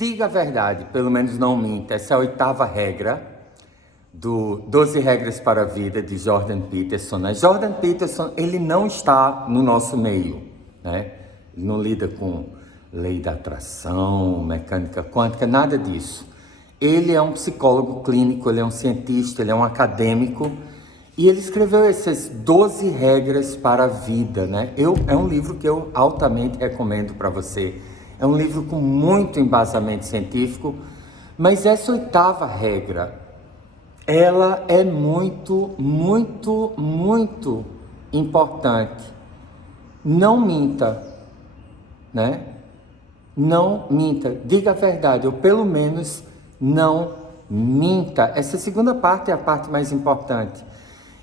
Diga a verdade, pelo menos não minta. Essa é a 8ª regra do 12 Regras para a Vida de Jordan Peterson. Jordan Peterson, ele não está no nosso meio, né? Ele não lida com lei da atração, mecânica quântica, nada disso. Ele é um psicólogo clínico, ele é um cientista, ele é um acadêmico e ele escreveu essas 12 regras para a vida, né? É um livro que eu altamente recomendo para você. É um livro com muito embasamento científico, mas essa 8ª regra, ela é muito, muito, muito importante. Não minta, né? Não minta, diga a verdade, ou pelo menos não minta. Essa segunda parte é a parte mais importante.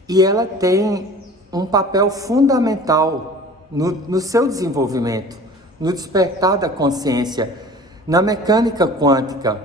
E ela tem um papel fundamental no seu desenvolvimento, no despertar da consciência, na mecânica quântica,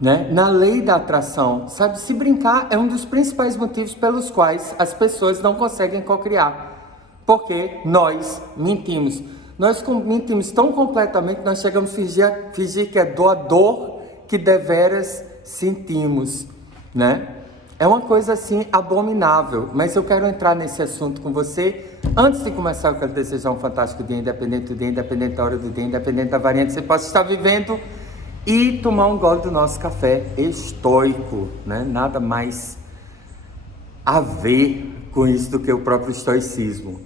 né? Na lei da atração. Sabe, se brincar é um dos principais motivos pelos quais as pessoas não conseguem cocriar. Porque nós mentimos. Nós mentimos tão completamente que nós chegamos a fingir que é doador que deveras sentimos, né? É uma coisa assim abominável, mas eu quero entrar nesse assunto com você. Antes de começar, eu quero desejar um fantástico dia, independente do dia, independente da hora do dia, independente da variante que você possa estar vivendo, e tomar um gole do nosso café estoico, né? Nada mais a ver com isso do que o próprio estoicismo.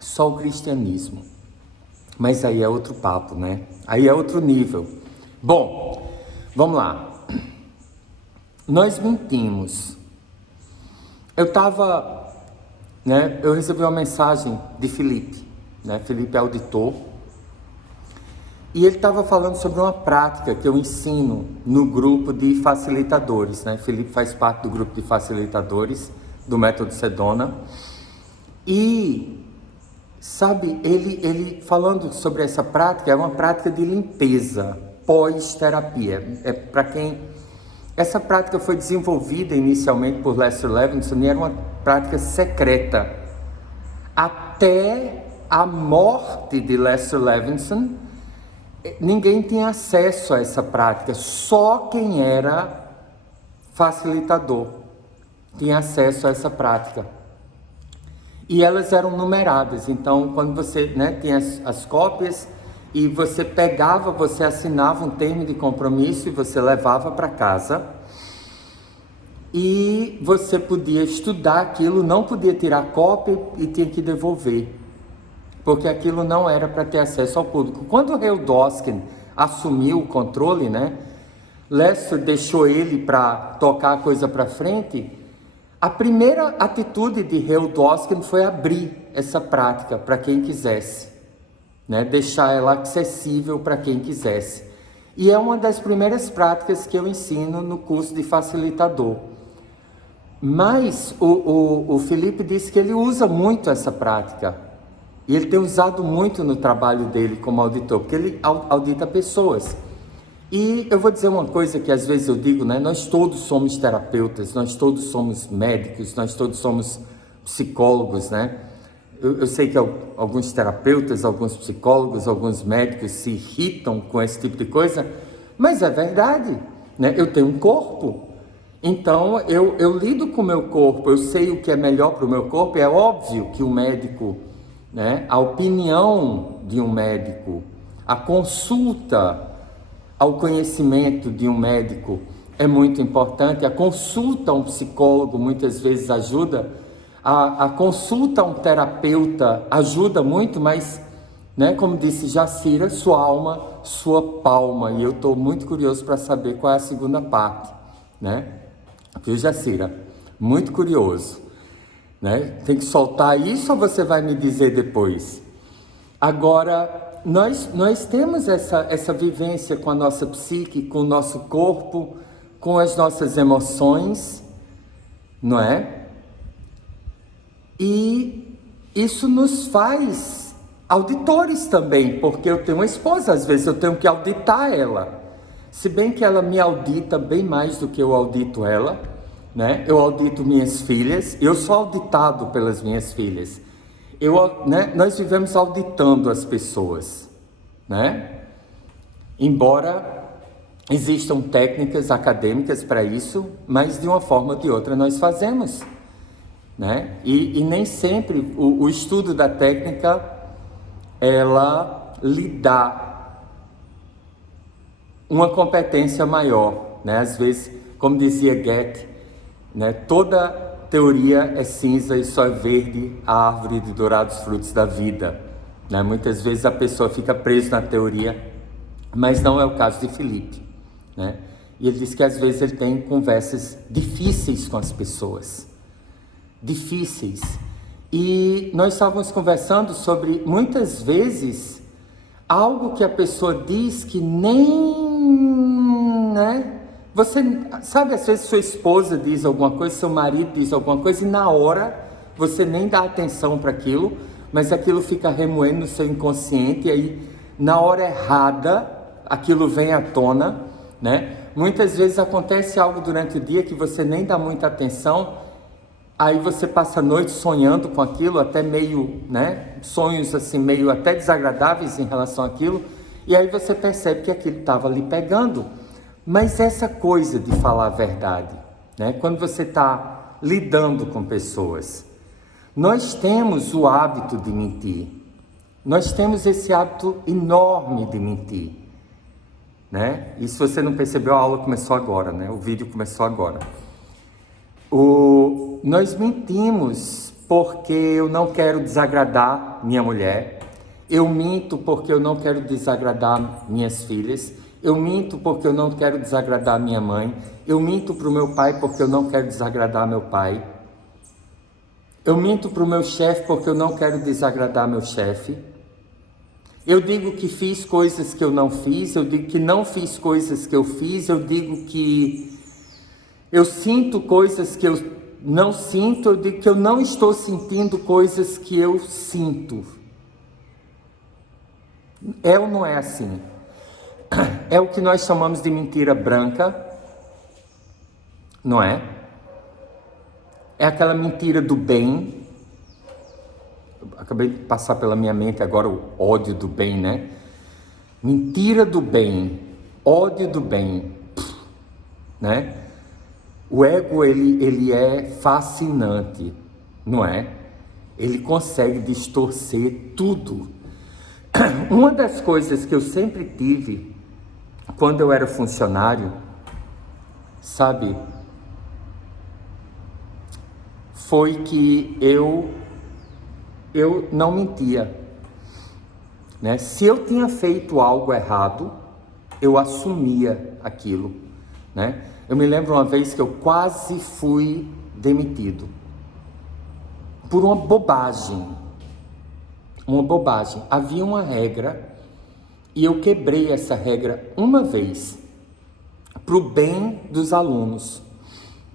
Só o cristianismo. Mas aí é outro papo, né? Aí é outro nível. Bom, vamos lá. Nós mentimos. Eu recebi uma mensagem de Felipe, né? Felipe é auditor. E ele estava falando sobre uma prática que eu ensino no grupo de facilitadores, né? Felipe faz parte do grupo de facilitadores do Método Sedona. E, sabe, ele falando sobre essa prática, é uma prática de limpeza pós-terapia. Essa prática foi desenvolvida inicialmente por Lester Levinson e era uma prática secreta. Até a morte de Lester Levinson, ninguém tinha acesso a essa prática, só quem era facilitador tinha acesso a essa prática. E elas eram numeradas, então quando você, né, tinha as cópias e você pegava, você assinava um termo de compromisso e você levava para casa e você podia estudar aquilo, não podia tirar cópia e tinha que devolver, porque aquilo não era para ter acesso ao público. Quando o Hale Dawson assumiu o controle, né, Lester deixou ele para tocar a coisa para frente. A primeira atitude de Hale Dawson foi abrir essa prática para quem quisesse, né, deixar ela acessível para quem quisesse. E é uma das primeiras práticas que eu ensino no curso de facilitador. Mas o Felipe disse que ele usa muito essa prática. E ele tem usado muito no trabalho dele como auditor, porque ele audita pessoas. E eu vou dizer uma coisa que às vezes eu digo, né? Nós todos somos terapeutas, nós todos somos médicos, nós todos somos psicólogos, né? Eu sei que alguns terapeutas, alguns psicólogos, alguns médicos se irritam com esse tipo de coisa, mas é verdade, né? Eu tenho um corpo, então eu lido com o meu corpo, eu sei o que é melhor para o meu corpo. É óbvio que o médico, né? A opinião de um médico, a consulta ao conhecimento de um médico é muito importante. A consulta a um psicólogo muitas vezes ajuda, a consulta a um terapeuta ajuda muito, mas, né, como disse Jacira, sua alma, sua palma. E eu estou muito curioso para saber qual é a segunda parte, né? Viu, Jacira? Muito curioso, né? Tem que soltar isso ou você vai me dizer depois? Agora, nós temos essa vivência com a nossa psique, com o nosso corpo, com as nossas emoções, não é? E isso nos faz auditores também, porque eu tenho uma esposa, às vezes eu tenho que auditar ela. Se bem que ela me audita bem mais do que eu audito ela, né? Eu audito minhas filhas, eu sou auditado pelas minhas filhas. Nós vivemos auditando as pessoas, né? Embora existam técnicas acadêmicas para isso, mas de uma forma ou de outra nós fazemos, né? E nem sempre o estudo da técnica, ela lhe dá uma competência maior, né? Às vezes, como dizia Goethe, né? Toda teoria é cinza e só é verde a árvore de dourados frutos da vida, né? Muitas vezes a pessoa fica presa na teoria, mas não é o caso de Felipe, né? E ele diz que às vezes ele tem conversas difíceis com as pessoas, difíceis. E nós estávamos conversando sobre, muitas vezes, algo que a pessoa diz que nem, né? Você sabe, às vezes sua esposa diz alguma coisa, seu marido diz alguma coisa e na hora você nem dá atenção para aquilo, mas aquilo fica remoendo no seu inconsciente e aí na hora errada aquilo vem à tona, né? Muitas vezes acontece algo durante o dia que você nem dá muita atenção, aí você passa a noite sonhando com aquilo, até meio, né? Sonhos assim meio até desagradáveis em relação àquilo, e aí você percebe que aquilo estava lhe pegando. Mas essa coisa de falar a verdade, né? Quando você está lidando com pessoas, nós temos o hábito de mentir, nós temos esse hábito enorme de mentir, né? E se você não percebeu, a aula começou agora, né? O vídeo começou agora. Nós mentimos porque eu não quero desagradar minha mulher, eu minto porque eu não quero desagradar minhas filhas, eu minto porque eu não quero desagradar minha mãe, eu minto para o meu pai porque eu não quero desagradar meu pai, eu minto para o meu chefe porque eu não quero desagradar meu chefe, eu digo que fiz coisas que eu não fiz, eu digo que não fiz coisas que eu fiz, eu digo que eu sinto coisas que eu não sinto, eu digo que eu não estou sentindo coisas que eu sinto. É ou não é assim? É o que nós chamamos de mentira branca, não é? É aquela mentira do bem. Acabei de passar pela minha mente agora o ódio do bem, né? Mentira do bem, ódio do bem, né? O ego, ele é fascinante, não é? Ele consegue distorcer tudo. Uma das coisas que eu sempre tive, quando eu era funcionário, sabe? Foi que eu não mentia, né? Se eu tinha feito algo errado, eu assumia aquilo, né? Eu me lembro uma vez que eu quase fui demitido por uma bobagem. Havia uma regra e eu quebrei essa regra uma vez para o bem dos alunos,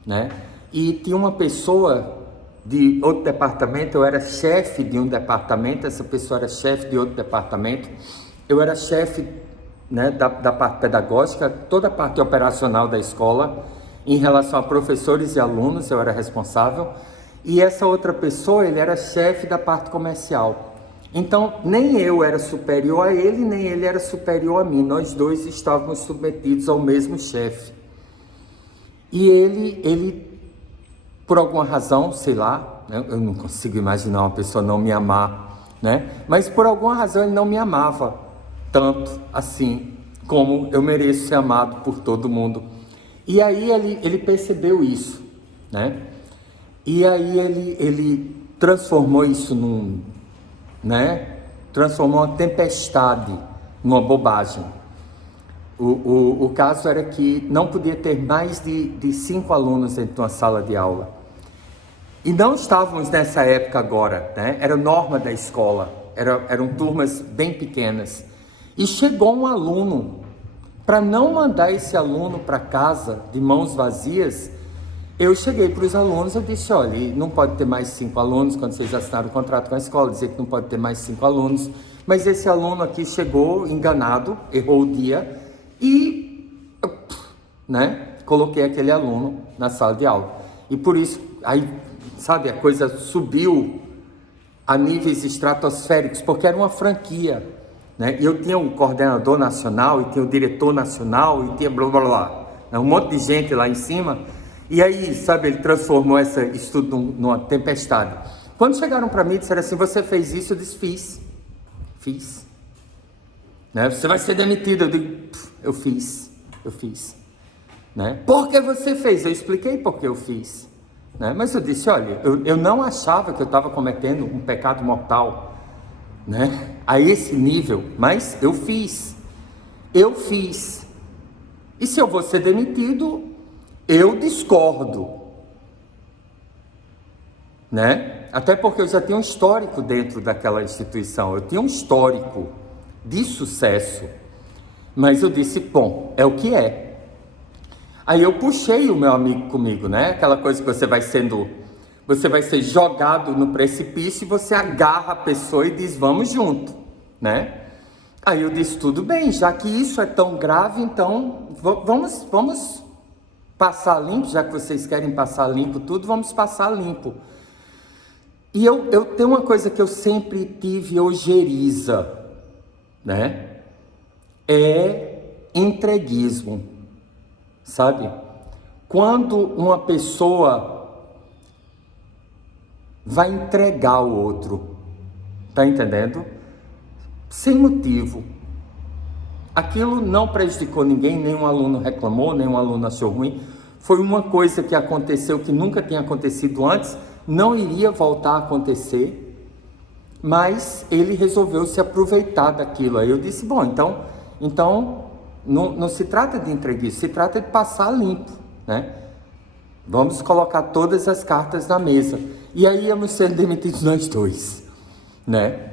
né? E tinha uma pessoa de outro departamento, eu era chefe de um departamento, essa pessoa era chefe de outro departamento, eu era chefe, né, da parte pedagógica, toda a parte operacional da escola, em relação a professores e alunos, eu era responsável, e essa outra pessoa, ele era chefe da parte comercial. Então, nem eu era superior a ele, nem ele era superior a mim, nós dois estávamos submetidos ao mesmo chefe. E ele, por alguma razão, sei lá, né, eu não consigo imaginar uma pessoa não me amar, né? Mas por alguma razão ele não me amava tanto assim como eu mereço ser amado por todo mundo. E aí ele percebeu isso, né? E aí ele transformou isso transformou uma tempestade numa bobagem. O caso era que não podia ter mais de 5 alunos dentro de uma sala de aula. E não estávamos nessa época agora, né? Era norma da escola, eram turmas bem pequenas. E chegou um aluno, para não mandar esse aluno para casa de mãos vazias, eu cheguei para os alunos, eu disse, olha, não pode ter mais 5 alunos, quando vocês assinaram o contrato com a escola, dizer que não pode ter mais 5 alunos, mas esse aluno aqui chegou enganado, errou o dia, e, né, coloquei aquele aluno na sala de aula. E por isso, aí, sabe, a coisa subiu a níveis estratosféricos, porque era uma franquia, né? E eu tinha um coordenador nacional, e tinha o diretor nacional, e tinha blá blá blá, né? Um monte de gente lá em cima. E aí, sabe, ele transformou isso tudo numa tempestade. Quando chegaram para mim e disseram assim, você fez isso? Eu disse, fiz. Né? Você vai ser demitido. Eu digo, eu fiz. Né? Por que você fez? Eu expliquei por que eu fiz. Né? Mas eu disse, olha, eu não achava que eu estava cometendo um pecado mortal, né? A esse nível, mas eu fiz. E se eu vou ser demitido, eu discordo, né? Até porque eu já tinha um histórico dentro daquela instituição, eu tinha um histórico de sucesso, mas eu disse, bom, é o que é. Aí eu puxei o meu amigo comigo, né? Aquela coisa que você vai ser jogado no precipício e você agarra a pessoa e diz, vamos junto, né? Aí eu disse, tudo bem, já que isso é tão grave, então vamos passar limpo, já que vocês querem passar limpo tudo, vamos passar limpo. E eu tenho uma coisa que eu sempre tive ojeriza, né? É entreguismo, sabe? Quando uma pessoa vai entregar o outro, tá entendendo? Sem motivo. Aquilo não prejudicou ninguém, nenhum aluno reclamou, nenhum aluno achou ruim. Foi uma coisa que aconteceu que nunca tinha acontecido antes, não iria voltar a acontecer, mas ele resolveu se aproveitar daquilo. Aí eu disse, bom, então não se trata de entreguismo, se trata de passar limpo, né? Vamos colocar todas as cartas na mesa. E aí íamos ser demitidos nós dois, né?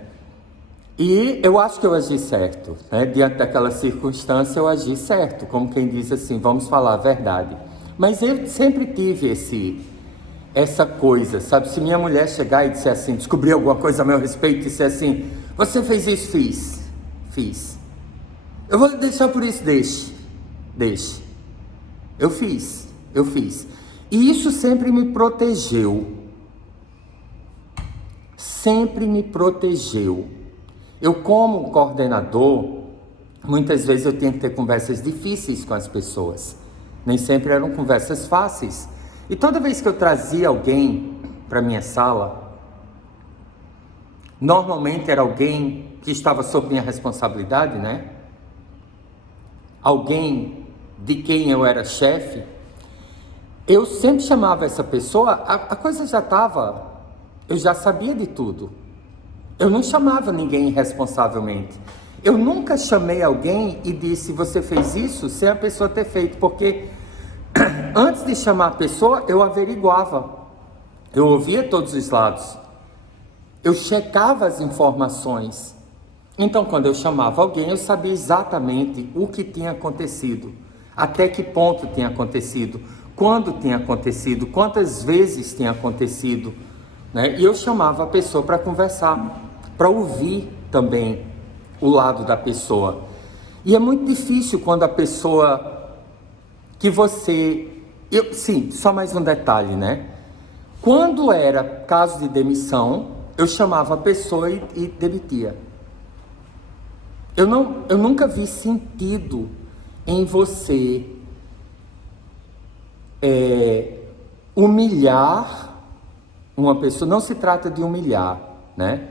E eu acho que eu agi certo, né? Diante daquela circunstância eu agi certo, como quem diz assim, vamos falar a verdade. Mas eu sempre tive essa coisa, sabe? Se minha mulher chegar e disser assim, descobrir alguma coisa a meu respeito e disser assim, você fez isso? Fiz. Eu vou deixar por isso, deixe. Eu fiz. E isso sempre me protegeu. Eu, como coordenador, muitas vezes eu tinha que ter conversas difíceis com as pessoas. Nem sempre eram conversas fáceis. E toda vez que eu trazia alguém para minha sala, normalmente era alguém que estava sob minha responsabilidade, né? Alguém de quem eu era chefe. Eu sempre chamava essa pessoa, a coisa já estava, eu já sabia de tudo. Eu não chamava ninguém irresponsavelmente. Eu nunca chamei alguém e disse, você fez isso, sem a pessoa ter feito, porque antes de chamar a pessoa, eu averiguava. Eu ouvia todos os lados. Eu checava as informações. Então, quando eu chamava alguém, eu sabia exatamente o que tinha acontecido, até que ponto tinha acontecido, quando tinha acontecido, quantas vezes tinha acontecido, né? E eu chamava a pessoa para conversar, para ouvir também o lado da pessoa. E é muito difícil quando a pessoa que você... sim, só mais um detalhe, né? Quando era caso de demissão, eu chamava a pessoa e demitia. Eu nunca vi sentido em você humilhar uma pessoa. Não se trata de humilhar, né?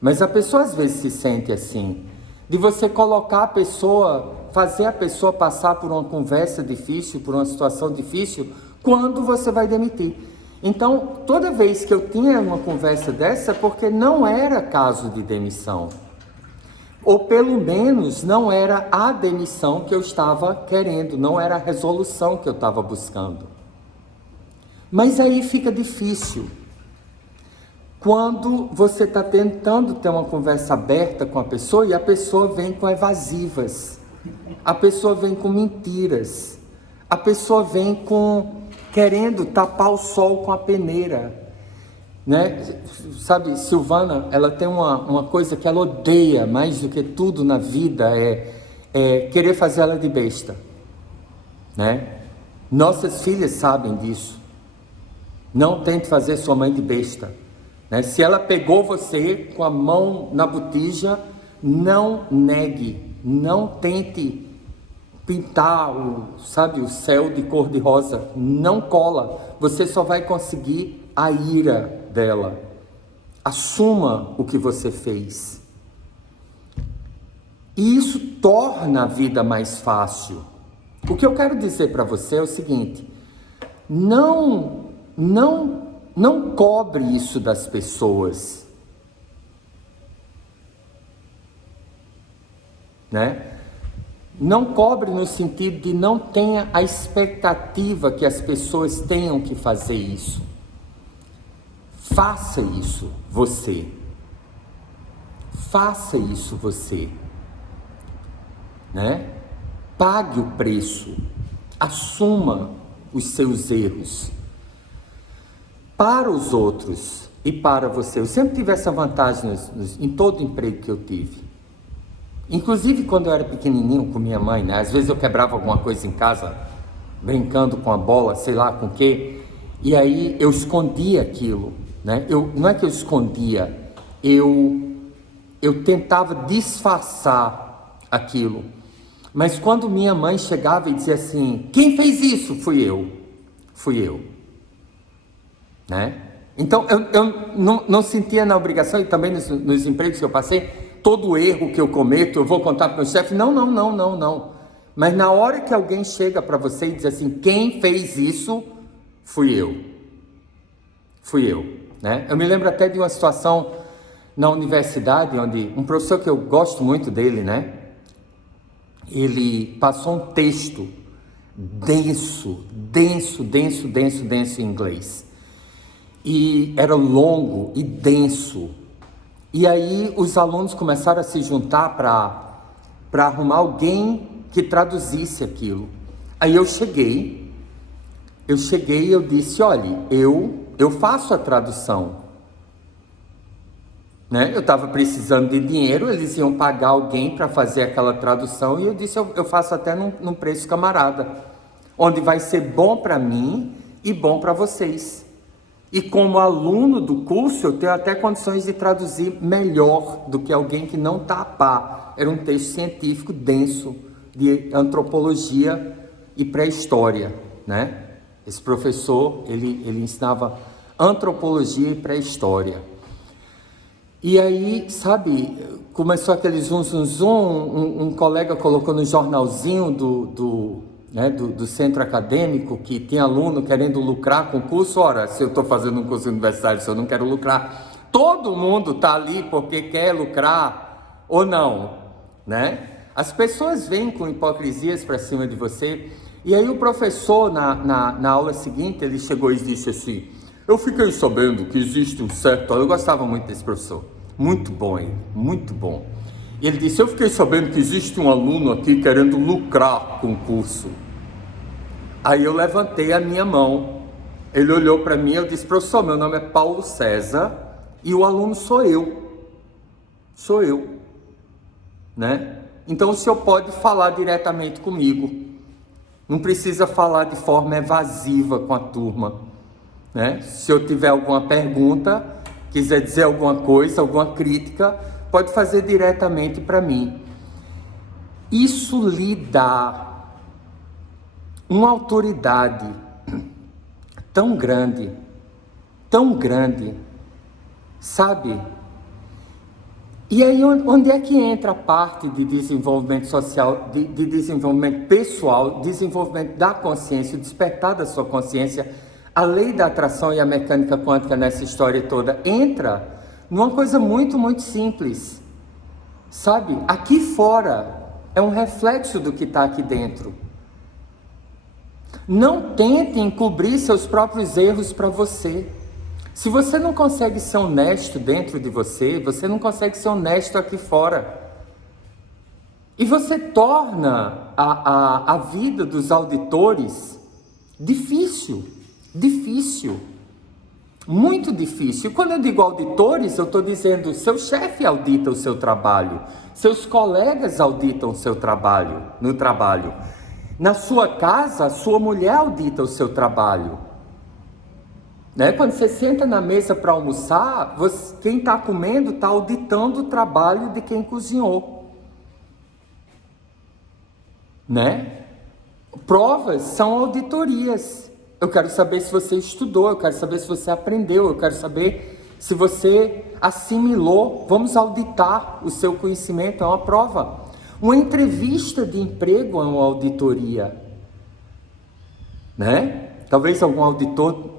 Mas a pessoa às vezes se sente assim, de você colocar a pessoa, fazer a pessoa passar por uma conversa difícil, por uma situação difícil, quando você vai demitir. Então, toda vez que eu tinha uma conversa dessa, porque não era caso de demissão. Ou pelo menos não era a demissão que eu estava querendo, não era a resolução que eu estava buscando. Mas aí fica difícil. Quando você está tentando ter uma conversa aberta com a pessoa e a pessoa vem com evasivas, a pessoa vem com mentiras, a pessoa vem querendo tapar o sol com a peneira, né? Sabe, Silvana, ela tem uma coisa que ela odeia mais do que tudo na vida, é querer fazer ela de besta, né? Nossas filhas sabem disso. Não tente fazer sua mãe de besta. Se ela pegou você com a mão na botija, não negue, não tente pintar o céu de cor de rosa, não cola, você só vai conseguir a ira dela. Assuma o que você fez. E isso torna a vida mais fácil. O que eu quero dizer para você é o seguinte: não cobre isso das pessoas, né? Não cobre no sentido de não tenha a expectativa que as pessoas tenham que fazer isso. Faça isso você. Faça isso você, né? Pague o preço. Assuma os seus erros. Para os outros e para você. Eu sempre tive essa vantagem em todo emprego que eu tive. Inclusive quando eu era pequenininho com minha mãe, né? Às vezes eu quebrava alguma coisa em casa, brincando com a bola, sei lá com o quê, e aí eu escondia aquilo, né? Não é que eu escondia, eu tentava disfarçar aquilo. Mas quando minha mãe chegava e dizia assim: quem fez isso? Fui eu, né? Então eu não sentia na obrigação, e também nos empregos que eu passei, todo erro que eu cometo, eu vou contar para o meu chefe. Não. Mas na hora que alguém chega para você e diz assim: quem fez isso? Fui eu, né? Eu me lembro até de uma situação na universidade, onde um professor que eu gosto muito dele, né? Ele passou um texto denso em inglês. E era longo e denso. E aí os alunos começaram a se juntar para arrumar alguém que traduzisse aquilo. Aí eu cheguei e eu disse: olha, eu faço a tradução, né? Eu estava precisando de dinheiro, eles iam pagar alguém para fazer aquela tradução, e eu disse: eu faço até num preço camarada, onde vai ser bom para mim e bom para vocês. E como aluno do curso, eu tenho até condições de traduzir melhor do que alguém que não está a par. Era um texto científico denso, de antropologia e pré-história, né? Esse professor, ele ensinava antropologia e pré-história. E aí, sabe, começou aquele zum, um colega colocou no jornalzinho do centro acadêmico que tem aluno querendo lucrar com o curso. Ora, se eu estou fazendo um curso universitário, se eu não quero lucrar, todo mundo está ali porque quer lucrar ou não, né? As pessoas vêm com hipocrisias para cima de você. E aí o professor, na aula seguinte, ele chegou e disse assim: eu fiquei sabendo que existe um certo... Eu gostava muito desse professor, muito bom ele, muito bom. E ele disse: eu fiquei sabendo que existe um aluno aqui querendo lucrar com o curso. Aí eu levantei a minha mão, ele olhou para mim, eu disse: professor, meu nome é Paulo César e o aluno sou eu, né? Então o senhor pode falar diretamente comigo, não precisa falar de forma evasiva com a turma, né? Se eu tiver alguma pergunta, quiser dizer alguma coisa, alguma crítica, pode fazer diretamente para mim. Isso lhe dá uma autoridade tão grande, sabe? E aí onde é que entra a parte de desenvolvimento social, de desenvolvimento pessoal, desenvolvimento da consciência, o despertar da sua consciência? A lei da atração e a mecânica quântica nessa história toda entra numa coisa muito, muito simples, sabe? Aqui fora é um reflexo do que está aqui dentro. Não tente encobrir seus próprios erros para você. Se você não consegue ser honesto dentro de você, você não consegue ser honesto aqui fora. E você torna a vida dos auditores difícil, muito difícil. E quando eu digo auditores, eu estou dizendo: seu chefe audita o seu trabalho, seus colegas auditam o seu trabalho, no trabalho. Na sua casa, a sua mulher audita o seu trabalho. né? Quando você senta na mesa para almoçar, quem está comendo está auditando o trabalho de quem cozinhou, né? Provas são auditorias. Eu quero saber se você estudou, eu quero saber se você aprendeu, eu quero saber se você assimilou. Vamos auditar o seu conhecimento, é uma prova. Uma entrevista de emprego é uma auditoria, né? Talvez algum auditor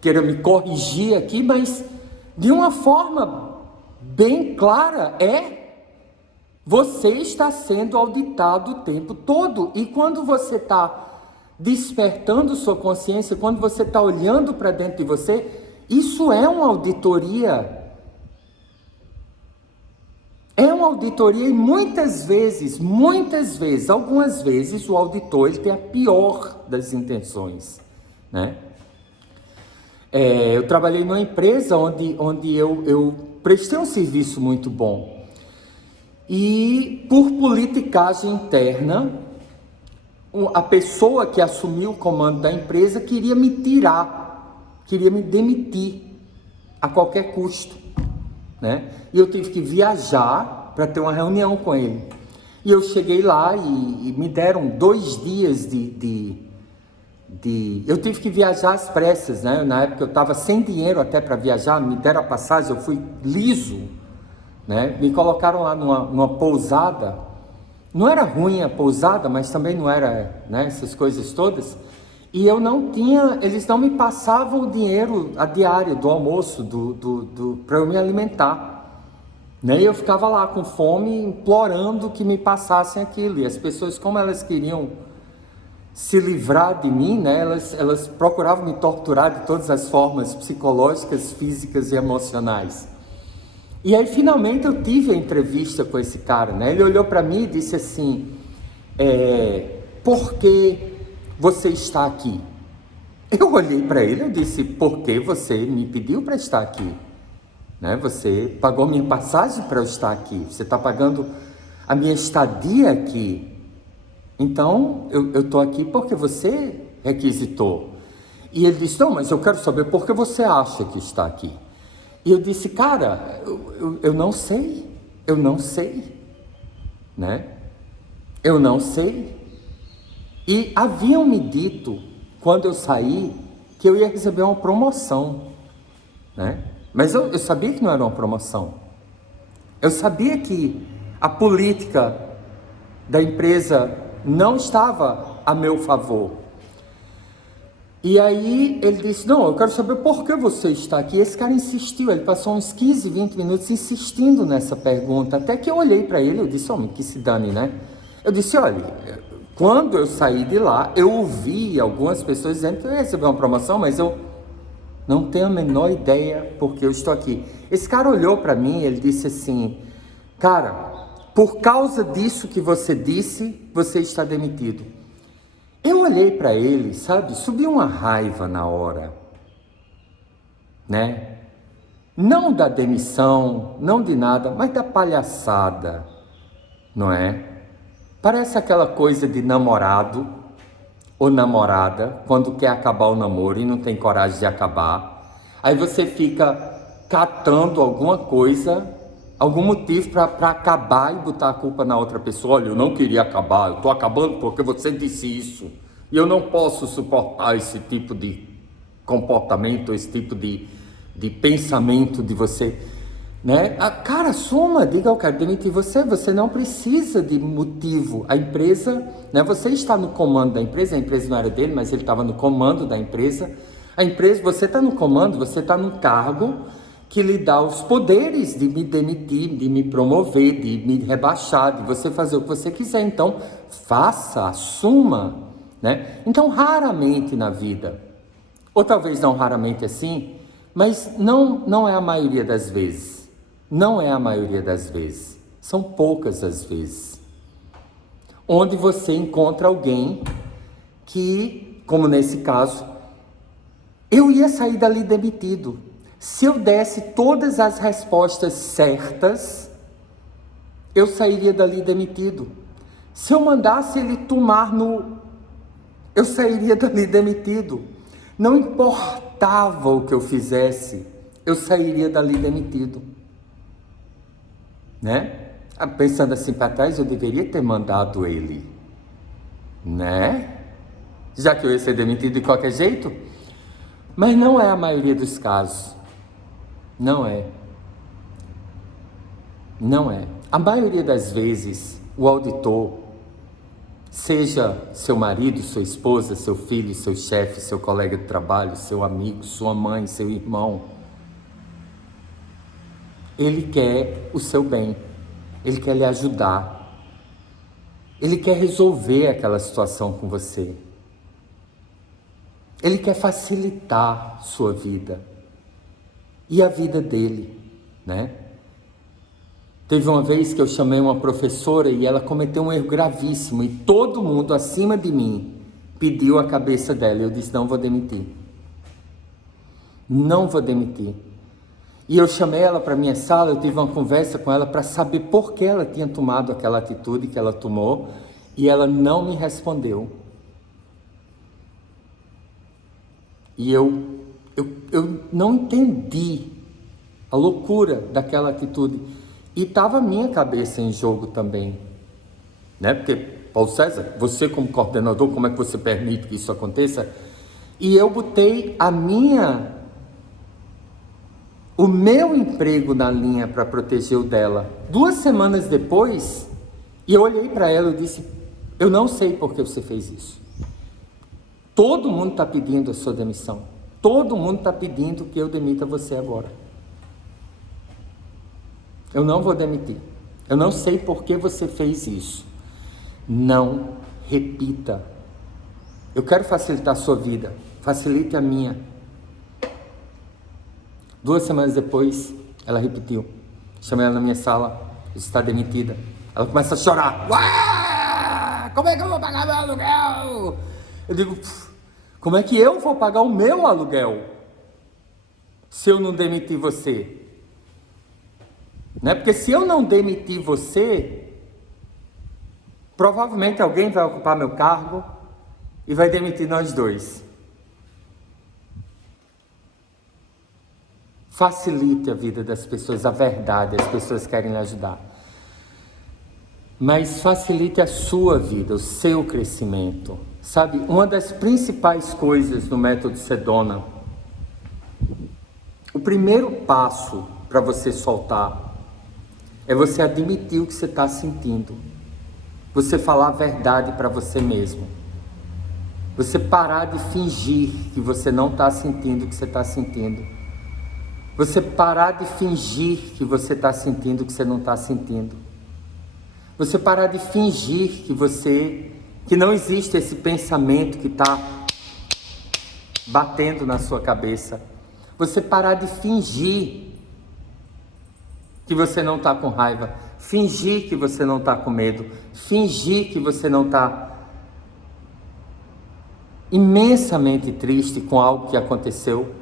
queira me corrigir aqui, mas de uma forma bem clara você está sendo auditado o tempo todo. E quando você está despertando sua consciência, quando você está olhando para dentro de você, isso é uma auditoria. É uma auditoria e muitas vezes, algumas vezes o auditor ele tem a pior das intenções, né? Eu trabalhei numa empresa onde eu prestei um serviço muito bom. E por politicagem interna, a pessoa que assumiu o comando da empresa queria me tirar, queria me demitir a qualquer custo, né? E eu tive que viajar para ter uma reunião com ele. E eu cheguei lá e me deram 2 dias eu tive que viajar às pressas, né? Na época eu estava sem dinheiro até para viajar, me deram a passagem, eu fui liso, né? Me colocaram lá numa pousada. Não era ruim a pousada, mas também não era, né, essas coisas todas. E eu não tinha, eles não me passavam o dinheiro, a diária do almoço, para eu me alimentar, né? E eu ficava lá com fome, implorando que me passassem aquilo. E as pessoas, como elas queriam se livrar de mim, né, elas procuravam me torturar de todas as formas psicológicas, físicas e emocionais. E aí finalmente eu tive a entrevista com esse cara, né? Ele olhou para mim e disse assim: por que você está aqui? Eu olhei para ele e disse: porque você me pediu para estar aqui, né? Você pagou minha passagem para eu estar aqui, você está pagando a minha estadia aqui, então eu estou aqui porque você requisitou. E ele disse: não, mas eu quero saber por que você acha que está aqui. E eu disse: cara, eu não sei, né? Eu não sei. E haviam me dito, quando eu saí, que eu ia receber uma promoção, né? Mas eu sabia que não era uma promoção. Eu sabia que a política da empresa não estava a meu favor. E aí ele disse: não, eu quero saber por que você está aqui. Esse cara insistiu, ele passou uns 15, 20 minutos insistindo nessa pergunta, até que eu olhei para ele, eu disse: homem, que se dane, né? Eu disse: olha, quando eu saí de lá, eu ouvi algumas pessoas dizendo que eu ia receber uma promoção, mas eu não tenho a menor ideia porque eu estou aqui. Esse cara olhou para mim e ele disse assim: cara, por causa disso que você disse, você está demitido. Eu olhei para ele, sabe, subiu uma raiva na hora, né? Não da demissão, não de nada, mas da palhaçada, não é? Parece aquela coisa de namorado ou namorada, quando quer acabar o namoro e não tem coragem de acabar. Aí você fica catando alguma coisa, algum motivo para acabar e botar a culpa na outra pessoa. Olha, eu não queria acabar, eu estou acabando porque você disse isso. E eu não posso suportar esse tipo de comportamento, esse tipo de pensamento de você, né? Cara, assuma, diga: eu quero demitir você, você não precisa de motivo. A empresa, né? Você está no comando da empresa, a empresa não era dele, mas ele estava no comando da empresa. A empresa, você está no comando, você está num cargo que lhe dá os poderes de me demitir, de me promover, de me rebaixar, de você fazer o que você quiser. Então, faça, assuma, né? Então, raramente na vida, ou talvez não raramente assim, mas não é a maioria das vezes. Não é a maioria das vezes. São poucas as vezes. Onde você encontra alguém que, como nesse caso, eu ia sair dali demitido. Se eu desse todas as respostas certas, eu sairia dali demitido. Se eu mandasse ele tomar eu sairia dali demitido. Não importa importava o que eu fizesse, eu sairia dali demitido, né? Pensando assim para trás, eu deveria ter mandado ele, né? Já que eu ia ser demitido de qualquer jeito. Mas não é a maioria dos casos. Não é. Não é. A maioria das vezes, o auditor, seja seu marido, sua esposa, seu filho, seu chefe, seu colega de trabalho, seu amigo, sua mãe, seu irmão, ele quer o seu bem, ele quer lhe ajudar, ele quer resolver aquela situação com você, ele quer facilitar sua vida e a vida dele, né? Teve uma vez que eu chamei uma professora e ela cometeu um erro gravíssimo e todo mundo acima de mim pediu a cabeça dela. Eu disse, não vou demitir. Não vou demitir. E eu chamei ela para minha sala, eu tive uma conversa com ela para saber por que ela tinha tomado aquela atitude que ela tomou e ela não me respondeu. E eu não entendi a loucura daquela atitude. E estava a minha cabeça em jogo também, né? Porque, Paulo César, você como coordenador, como é que você permite que isso aconteça? E eu botei o meu emprego na linha para proteger o dela. 2 semanas depois, e eu olhei para ela e disse, eu não sei por que você fez isso. Todo mundo está pedindo a sua demissão. Todo mundo está pedindo que eu demita você agora. Eu não vou demitir. Eu não sei por que você fez isso. Não repita. Eu quero facilitar a sua vida. Facilite a minha. 2 semanas depois, ela repetiu. Chamei ela na minha sala. Está demitida. Ela começa a chorar. Ué! Como é que eu vou pagar meu aluguel? Eu digo, como é que eu vou pagar o meu aluguel se eu não demitir você? Né? Porque se eu não demitir você, provavelmente alguém vai ocupar meu cargo e vai demitir nós dois. Facilite a vida das pessoas, a verdade, as pessoas querem lhe ajudar. Mas facilite a sua vida, o seu crescimento. Sabe, uma das principais coisas no método Sedona, o primeiro passo para você soltar, é você admitir o que você está sentindo. Você falar a verdade para você mesmo. Você parar de fingir que você não está sentindo o que você está sentindo. Você parar de fingir que você está sentindo o que você não está sentindo. Você parar de fingir que não existe esse pensamento que está batendo na sua cabeça. Você parar de fingir que você não está com raiva, fingir que você não está com medo, fingir que você não está imensamente triste com algo que aconteceu.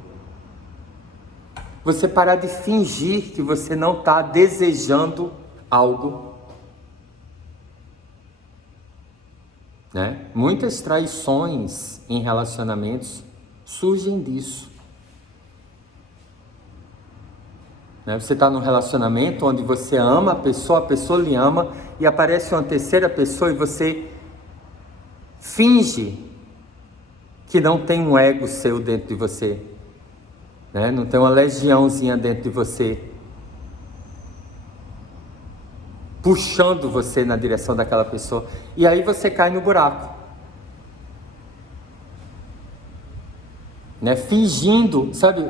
Você parar de fingir que você não está desejando algo, né? Muitas traições em relacionamentos surgem disso. Você está num relacionamento onde você ama a pessoa lhe ama, e aparece uma terceira pessoa e você finge que não tem um ego seu dentro de você, né? Não tem uma legiãozinha dentro de você, puxando você na direção daquela pessoa, e aí você cai no buraco, né? Fingindo, sabe?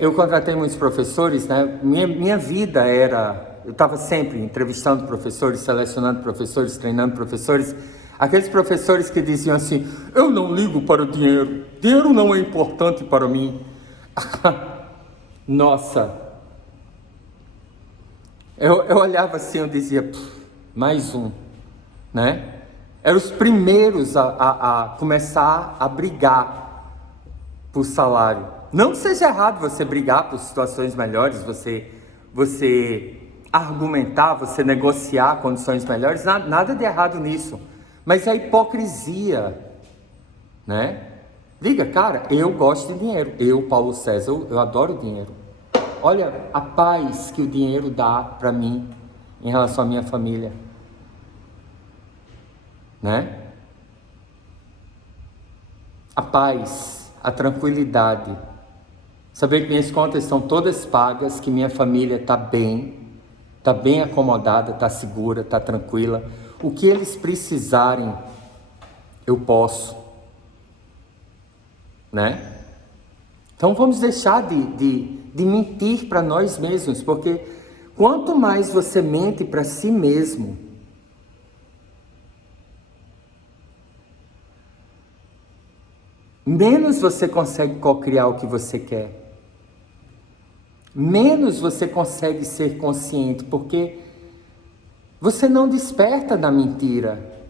Eu contratei muitos professores, né? Minha vida era... Eu estava sempre entrevistando professores, selecionando professores, treinando professores. Aqueles professores que diziam assim, eu não ligo para o dinheiro, dinheiro não é importante para mim. Nossa! Eu olhava assim, eu dizia, mais um, né? Eram os primeiros a começar a brigar por salário. Não que seja errado você brigar por situações melhores, você argumentar, você negociar condições melhores, nada de errado nisso. Mas a hipocrisia, né? Diga, cara, eu gosto de dinheiro. Eu, Paulo César, eu adoro dinheiro. Olha a paz que o dinheiro dá para mim em relação à minha família, né? A paz, a tranquilidade. Saber que minhas contas estão todas pagas, que minha família está bem acomodada, está segura, está tranquila. O que eles precisarem, eu posso, né? Então vamos deixar de mentir para nós mesmos, porque quanto mais você mente para si mesmo, menos você consegue cocriar o que você quer. Menos você consegue ser consciente, porque você não desperta da mentira.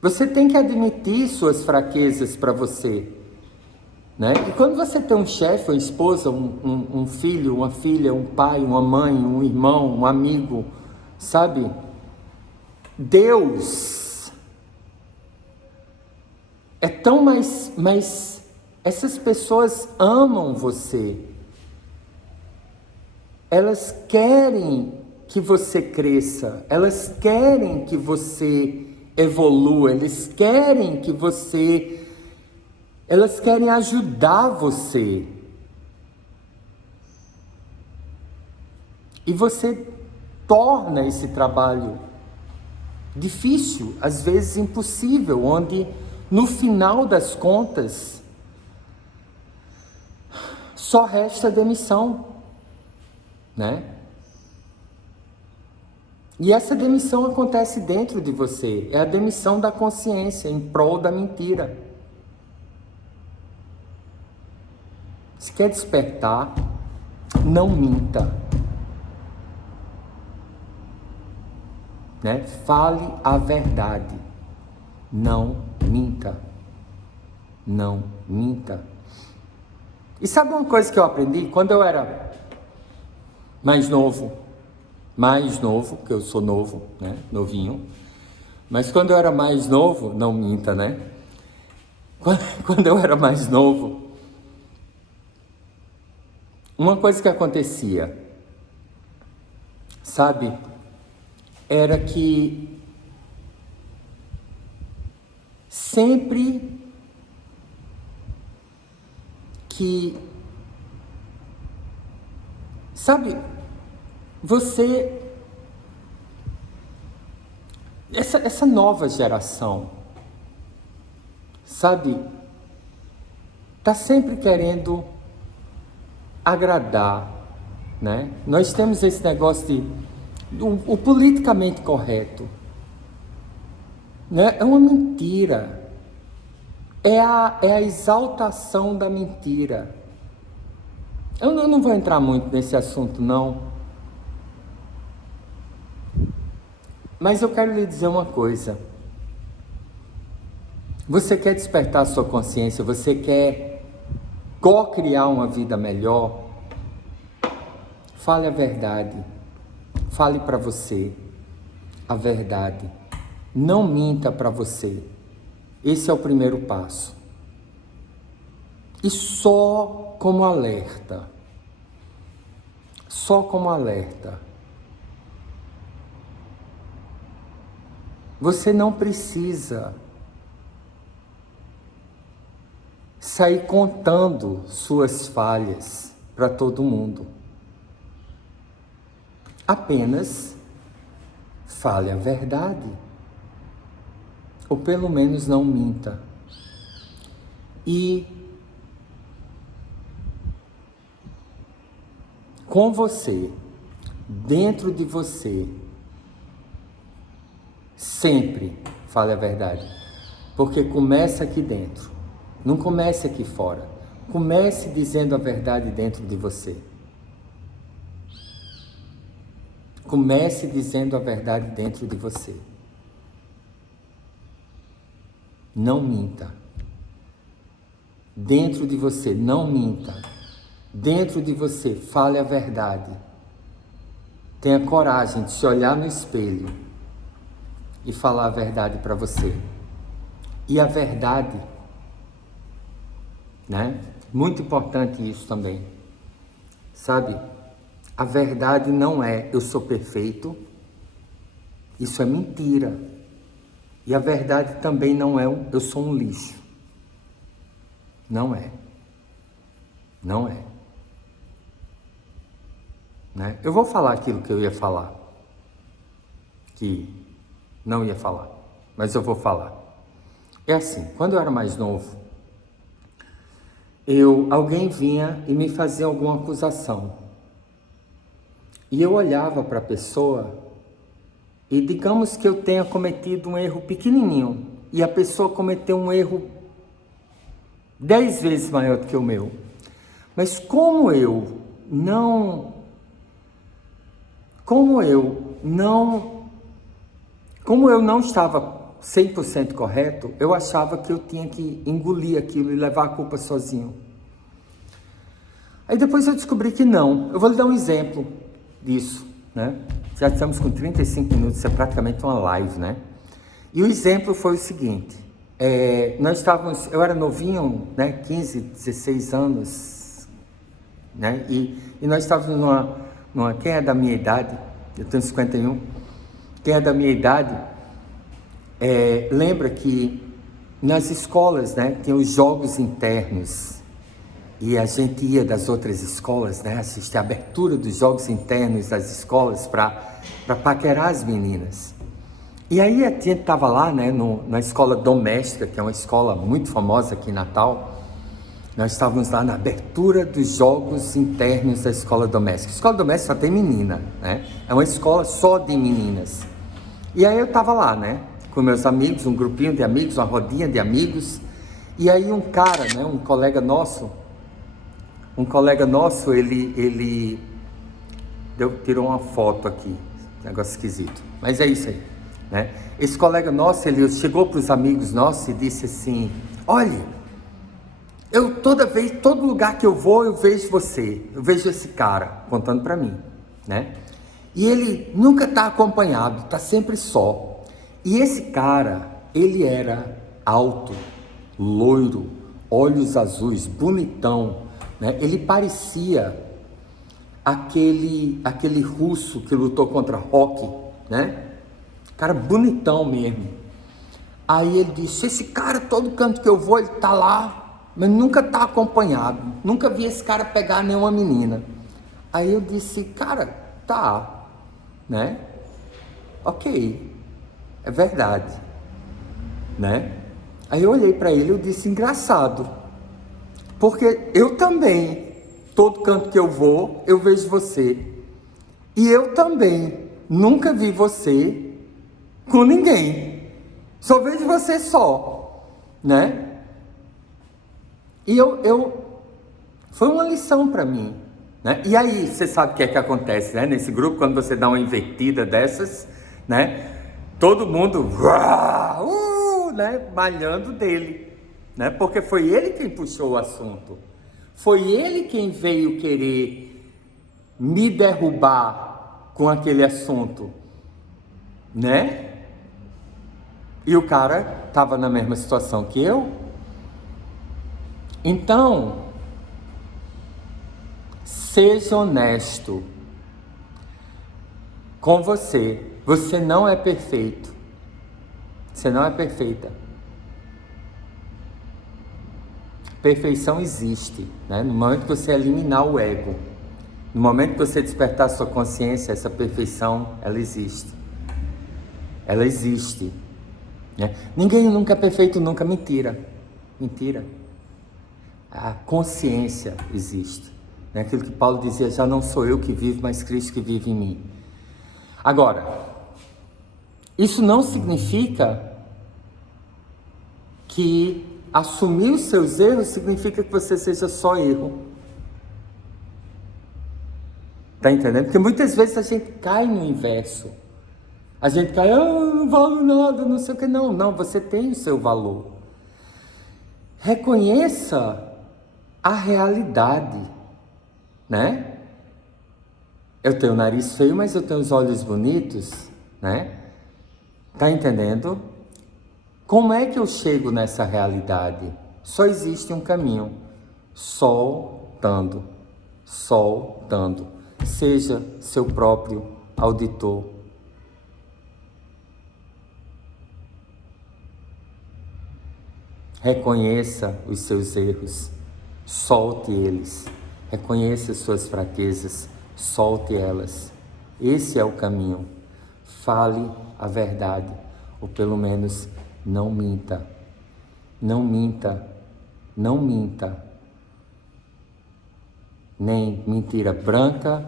Você tem que admitir suas fraquezas para você, né? E quando você tem um chefe, uma esposa, um filho, uma filha, um pai, uma mãe, um irmão, um amigo, sabe? Deus é tão mais essas pessoas amam você. Elas querem que você cresça, elas querem que você evolua, elas querem ajudar você. E você torna esse trabalho difícil, às vezes impossível, onde no final das contas só resta demissão, né? E essa demissão acontece dentro de você, é a demissão da consciência em prol da mentira. Se quer despertar, não minta, né? Fale a verdade, não minta, não minta. E sabe uma coisa que eu aprendi? Quando eu era mais novo, que eu sou novo, né? Novinho. Mas quando eu era mais novo, não minta, né? Quando eu era mais novo, uma coisa que acontecia, sabe? Era que sempre que, sabe, essa nova geração, sabe, tá sempre querendo agradar, né? Nós temos esse negócio o politicamente correto, né? É uma mentira, é a exaltação da mentira. Eu não vou entrar muito nesse assunto, não. Mas eu quero lhe dizer uma coisa. Você quer despertar a sua consciência? Você quer co-criar uma vida melhor? Fale a verdade. Fale para você a verdade. Não minta para você. Esse é o primeiro passo. E só como alerta. Só como alerta. Você não precisa sair contando suas falhas para todo mundo. Apenas fale a verdade. Ou pelo menos não minta. E com você, dentro de você, sempre fale a verdade, porque começa aqui dentro, não comece aqui fora. Comece dizendo a verdade dentro de você. Comece dizendo a verdade dentro de você. Não minta. Dentro de você, não minta. Dentro de você, fale a verdade. Tenha coragem de se olhar no espelho e falar a verdade para você. E a verdade né? Muito importante isso também, sabe? A verdade não é eu sou perfeito, isso é mentira. E a verdade também não é eu sou um lixo. Não é. Não é. Né? Eu vou falar aquilo que eu ia falar, que não ia falar, mas eu vou falar. É assim, quando eu era mais novo, alguém vinha e me fazia alguma acusação. E eu olhava para a pessoa e digamos que eu tenha cometido um erro pequenininho e a pessoa cometeu um erro 10 vezes maior do que o meu. Mas como eu não estava 100% correto, eu achava que eu tinha que engolir aquilo e levar a culpa sozinho. Aí depois eu descobri que não. Eu vou lhe dar um exemplo disso, né? Já estamos com 35 minutos, isso é praticamente uma live, né? E o exemplo foi o seguinte, eu era novinho, né? 15, 16 anos, né? E nós estávamos quem é da minha idade, eu tenho 51, quem é da minha idade, lembra que nas escolas, né, tem os jogos internos, e a gente ia das outras escolas, né, assistir a abertura dos jogos internos das escolas para paquerar as meninas. E aí a gente estava lá, né, na escola doméstica, que é uma escola muito famosa aqui em Natal. Nós estávamos lá na abertura dos jogos internos da escola doméstica. A escola doméstica só tem menina, né? É uma escola só de meninas. E aí eu estava lá, né, com meus amigos, um grupinho de amigos, uma rodinha de amigos. E aí um cara, né, um colega nosso, ele tirou uma foto aqui, negócio esquisito, mas é isso aí, né? Esse colega nosso, ele chegou para os amigos nossos e disse assim: olha, todo lugar que eu vou, eu vejo você, eu vejo esse cara, contando para mim, né? E ele nunca está acompanhado, está sempre só. E esse cara, ele era alto, loiro, olhos azuis, bonitão, né? Ele parecia aquele russo que lutou contra Rocky, né? Cara bonitão mesmo. Aí ele disse: esse cara, todo canto que eu vou, ele tá lá, mas nunca tá acompanhado. Nunca vi esse cara pegar nenhuma menina. Aí eu disse: cara, tá, né? Ok, é verdade, né? Aí eu olhei para ele e eu disse: engraçado, porque eu também, todo canto que eu vou, eu vejo você. E eu também nunca vi você com ninguém. Só vejo você só, né? E foi uma lição para mim, né? E aí, você sabe o que é que acontece, né? Nesse grupo, quando você dá uma invertida dessas, né? Todo mundo, né? Malhando dele, né? Porque foi ele quem puxou o assunto. Foi ele quem veio querer me derrubar com aquele assunto, né? E o cara estava na mesma situação que eu. Então, seja honesto com você. Você não é perfeito. Você não é perfeita. Perfeição existe, né? No momento que você eliminar o ego, no momento que você despertar a sua consciência, essa perfeição, ela existe. Ela existe, né? Ninguém nunca é perfeito, nunca. Mentira. Mentira. A consciência existe, né? Aquilo que Paulo dizia: já não sou eu que vivo, mas Cristo que vive em mim. Agora, isso não significa que assumir os seus erros significa que você seja só erro. Tá entendendo? Porque muitas vezes a gente cai no inverso. A gente cai: eu não valo nada, não sei o que. Não, você tem o seu valor. Reconheça a realidade, né? Eu tenho o nariz feio, mas eu tenho os olhos bonitos, né? Tá entendendo? Como é que eu chego nessa realidade? Só existe um caminho. soltando, soltando. Seja seu próprio auditor. Reconheça os seus erros, solte eles. Reconheça suas fraquezas, solte elas. Esse é o caminho. Fale a verdade, ou pelo menos não minta. Não minta, não minta. Nem mentira branca,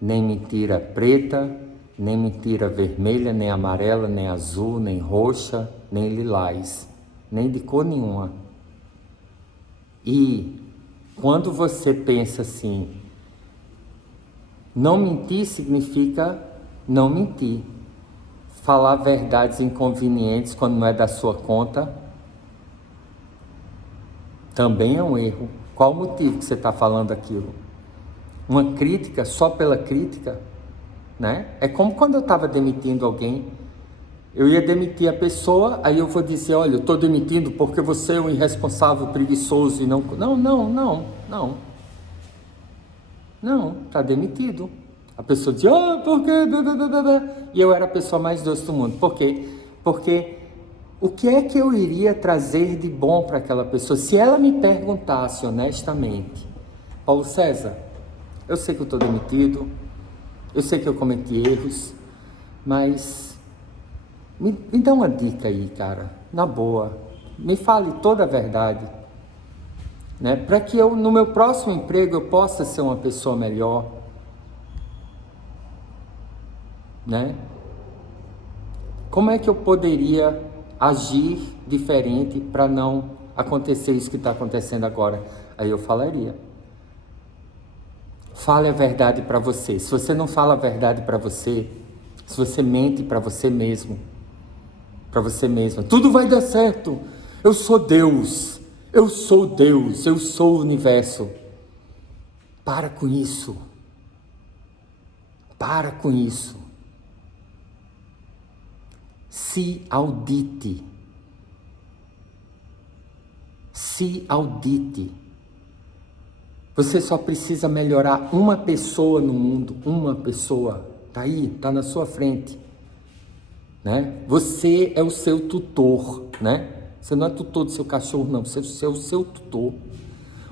nem mentira preta, nem mentira vermelha, nem amarela, nem azul, nem roxa, nem lilás, nem de cor nenhuma. E quando você pensa assim, não mentir significa não mentir. Falar verdades inconvenientes quando não é da sua conta também é um erro. Qual o motivo que você está falando aquilo? Uma crítica só pela crítica, né? É como quando eu estava demitindo alguém. Eu ia demitir a pessoa, aí eu vou dizer, olha, eu estou demitindo porque você é um irresponsável, preguiçoso e não... Não, está demitido. A pessoa diz, por quê? E eu era a pessoa mais doce do mundo. Por quê? Porque o que é que eu iria trazer de bom para aquela pessoa? Se ela me perguntasse honestamente, Paulo César, eu sei que eu estou demitido, eu sei que eu cometi erros, mas me dá uma dica aí, cara, na boa, me fale toda a verdade, né? Para que eu, no meu próximo emprego, eu possa ser uma pessoa melhor, né? Como é que eu poderia agir diferente para não acontecer isso que está acontecendo agora? Aí eu falaria. Fale a verdade para você. Se você não fala a verdade para você, se você mente para você mesmo, para você mesma, tudo vai dar certo. Eu sou Deus, eu sou Deus, eu sou o universo. Para com isso. Para com isso. Se audite. Se audite. Você só precisa melhorar uma pessoa no mundo, uma pessoa, tá aí, tá na sua frente, né? Você é o seu tutor, né? Você não é tutor do seu cachorro, não, você é o seu tutor.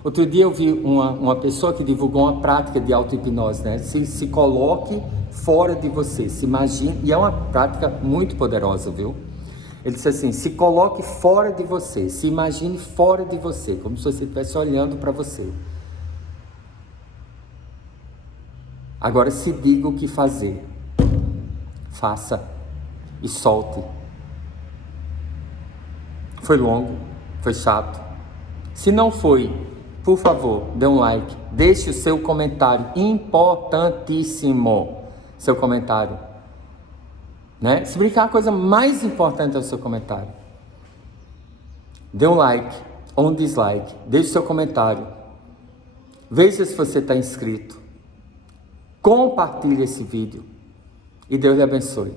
Outro dia eu vi uma pessoa que divulgou uma prática de auto-hipnose, né? Se coloque fora de você, se imagine, e é uma prática muito poderosa, viu? Ele disse assim, se coloque fora de você, se imagine fora de você, como se você estivesse olhando para você. Agora se diga o que fazer, faça e solte. Foi longo, foi chato. Se não foi, por favor, dê um like, deixe o seu comentário, importantíssimo, seu comentário. Né? Se brincar, a coisa mais importante é o seu comentário. Dê um like ou um dislike, deixe o seu comentário, veja se você está inscrito. Compartilhe esse vídeo e Deus lhe abençoe.